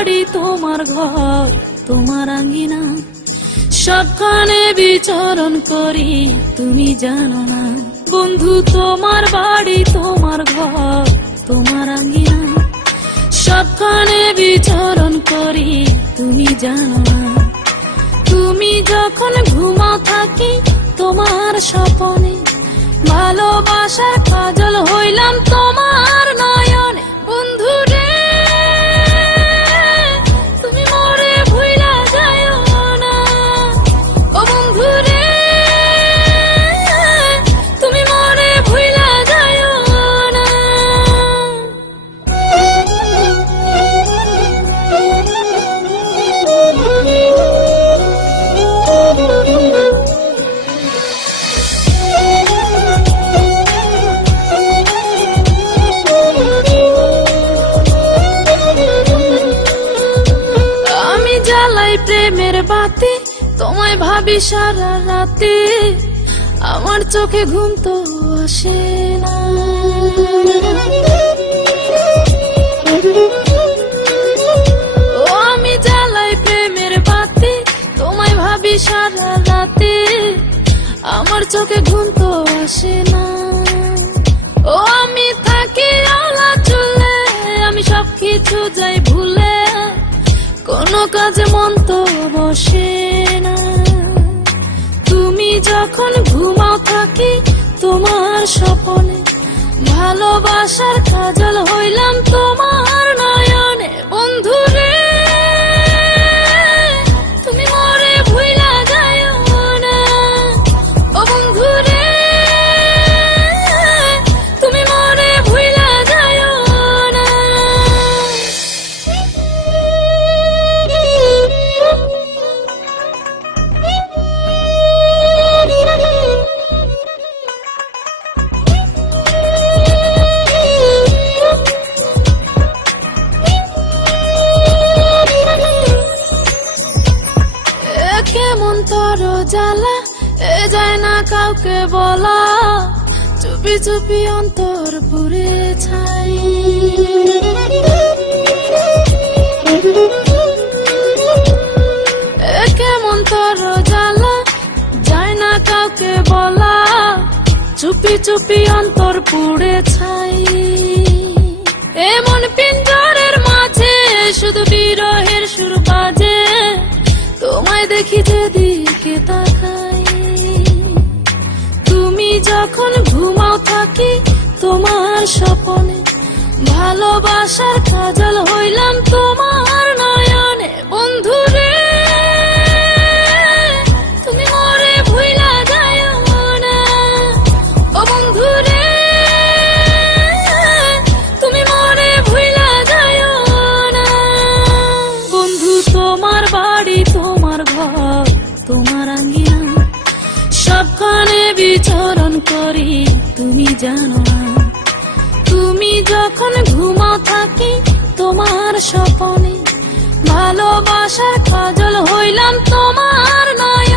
বাড়ি তোমার ঘর তোমার আঙ্গিনা, সবখানে বিচরণ করি তুমি জানো না। বন্ধু তোমার বাড়ি তোমার ঘর তোমার আঙ্গিনা, সবখানে বিচরণ করি তুমি জানো না। তুমি যখন ঘুমাও থাকি তোমার স্বপনে, ভালোবাসার কাজল হইলাম তোমার নয়নে। বন্ধু রে তুমি মরে ভুইলা যাইও না, ও বন্ধু রে তুমি মরে ভুইলা যাইও না। আমি জ্বালাই প্রেমের বাতি, তোমায় ভাবি সারা রাতে, আমার চোখে ঘুম তো আসে না। ও আমি জ্বালাই প্রেমের বাতি, তোমায় ভাবি সারা রাতে, আমার চোখে ঘুম তো আসে না। ও আমি থাকি আলা চুলে, আমি সবকিছু যাই ভুলে, কোনো কাজে মন তো বসে না। তুমি যখন ঘুমাও থাকি তোমার স্বপনে, ভালোবাসার কাজল হইলাম তোমার নয়নে। বন্ধু রে তুমি মরে ভুইলা যাইও না, ও বন্ধু রে তুমি মরে ভুইলা যাইও না। কেমন তর জ্বালা এ যায় না কাউকে বলা, চুপি চুপি অন্তর পুরে ছাই। কেমন তর জ্বালা যায় না কাউকে বলা, চুপি চুপি অন্তর পুড়ে ছাই। এমন পিঞ্জরের মাঝে শুধু বিরহের সুর বাজে, তোমায় দেখি যেদিকে তাকাই। তুমি যখন ঘুমাও থাকি তোমার স্বপনে, ভালোবাসার কাজল হইলাম তোমার নয়নে। বন্ধু রে তুমি মরে ভুইলা যাইও না, ও বন্ধু রে তুমি মরে ভুইলা যাইও না। বন্ধু তোমার বাড়ি তোমার ঘর তোমার আঙ্গিনা, সবখানে বিচরণ করি তুমি জানো না। তুমি যখন ঘুমাও থাকি তোমার স্বপনে, ভালোবাসার কাজল হইলাম তোমার নয়।